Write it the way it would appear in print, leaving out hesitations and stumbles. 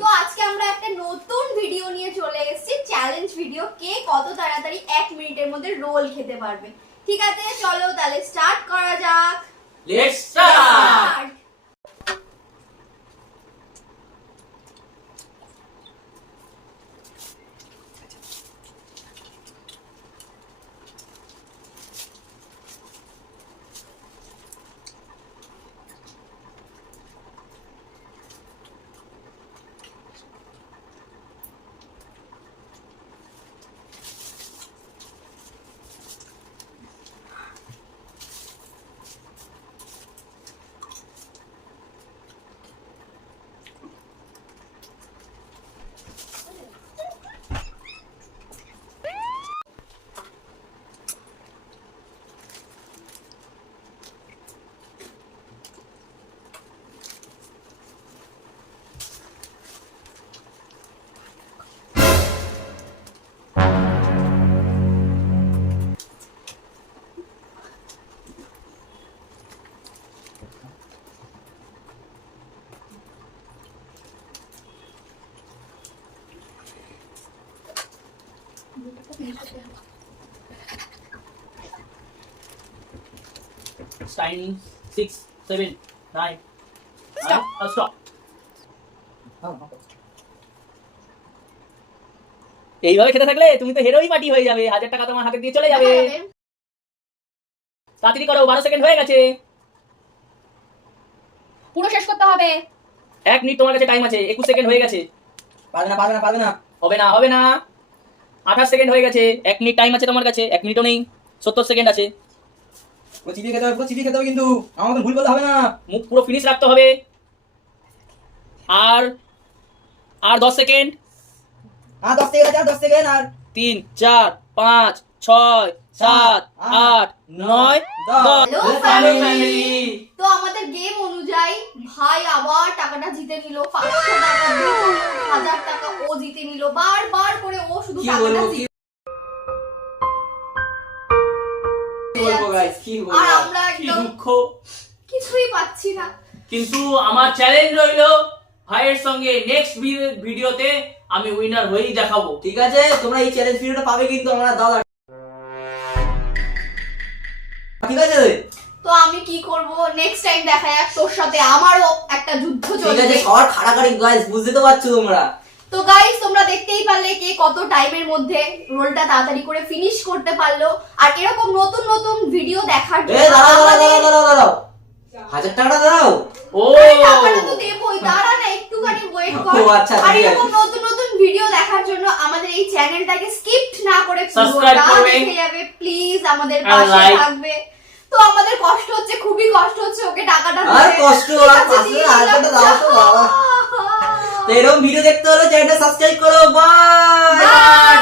তো আজকে আমরা একটা নতুন ভিডিও নিয়ে চলে এসেছি, চ্যালেঞ্জ ভিডিও। কে কত তাড়াতাড়ি 1 মিনিটের মধ্যে রোল খেতে পারবে। ঠিক আছে, চলো তাহলে স্টার্ট করা যাক। Let's start. Time 6, 7, 9. Stop. Stop. এইভাবে খেতে থাকলে তুমি তো হেরোই পার্টি হয়ে যাবে। 1000 টাকা তোমার হাতে দিয়ে চলে যাবে। তাড়াতাড়ি করো, 12 সেকেন্ড হয়ে গেছে। পুরো শেষ করতে হবে। 1 মিনিট তোমার কাছে টাইম আছে। 21 সেকেন্ড হয়ে গেছে। পারবে না। হবে না। 28 সেকেন্ড হয়ে গেছে। 1 মিনিট টাইম আছে তোমার কাছে। 1 মিনিটও নেই। 70 সেকেন্ড আছে। ও চিবিয়ে খেতে হবে কিন্তু আমার মতো ভুল বললে হবে না। মুখ পুরো ফিনিশ রাখতে হবে। আর 10 সেকেন্ড। 10 সেকেন্ড আর 3, 4, 5, 6, 7, 8, 9, 10। Hello family! তো আমাদের গেম অনুযায়ী ভাই আবার টাকাটা জিতে নিল। 500 টাকা দিল, 1000 টাকা ও জিতে নিল। বারবার করে ও শুধু কি টাকাটা বলবো জিতে। গাইস, কি বলবো আর আমরা কি একদম দুঃখ। কিছুই পাচ্ছি না। কিন্তু আমার চ্যালেঞ্জ রইলো, ভাইয়ের সঙ্গে নেক্সট ভিডিওতে আমি উইনার হয়েই দেখাবো। ঠিক আছে, তোমরা এই চ্যালেঞ্জ ভিডিওটা পাবে কিন্তু আমরা দাদা। ঠিক আছে, তো আমি কি করব নেক্সট টাইম দেখা যাক। তোর সাথে আমারও একটা যুদ্ধ ঠিক চলবে। আছে, সবার খাড়াখাড়ি গাইস, বুঝতে তো পারছো তোমরা। তো গাইস, তোমরা দেখতেই পারলে কে কত টাইমের মধ্যে রোলটা তাড়াতাড়ি করে ফিনিশ করতে পারলো। আর এরকম নতুন নতুন ভিডিও দেখার এ জন্য দাঁড়াও 1000 টাকাটা দাও। ও টাকাটা তো দেবই, দাঁড়া না একটুখানি ওয়েট কর। ও আচ্ছা, আর ঠিক আছে। এরকম নতুন নতুন ভিডিও দেখার জন্য আমাদের এই চ্যানেলটাকে স্কিপ না করে Subscribe পুরোটা করবে। দেখে যাবে প্লিজ, আমাদের আর পাশে like। থাকবে। তো আমাদের কষ্ট হচ্ছে, খুবই কষ্ট হচ্ছে ওকে টাকাটা আর দিতে। কষ্ট, ঠিক আর আছে, 500 দিয়ে টাকা দিলাম। দাও তো বাবা। তো এরকম ভিডিও দেখতে হলে চ্যানেলটা সাবস্ক্রাইব করো। বাই। Bye!